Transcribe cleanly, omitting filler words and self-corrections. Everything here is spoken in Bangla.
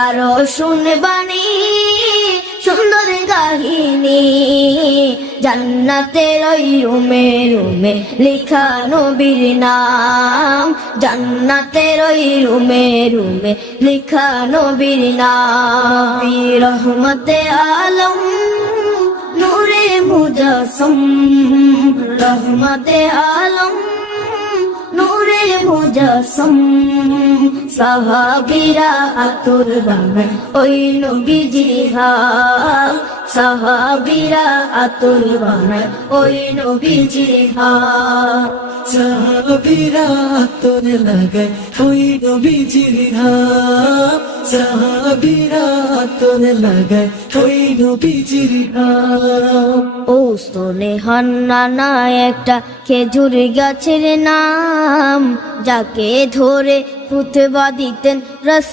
আরো শুনবানি সুন্দর কাহিনী জান্নাতের ওই রুমে রুমে লেখা নবীর নাম, জান্নাতের ওই রুমে রুমে লেখা নবীর নাম। রহমতে আলম নূরে মুজাসম, রহমতে আলম নূরে মুজাসম, সাহাবীরা আতর বানায় ওই নবীজির হাল, সাহাবীরা আতর বানায় ওই নবীজির হাল। সাহাবীরা আতর লাগায় ওই নবীজির হাল, সাহাবীরা আতর লাগায় ওই নবীজির হাল। ও স্তনে হান্নানা একটা খেজুর গাছের নাম, যাকে ধরে খুতবা দিতেন রাসূল।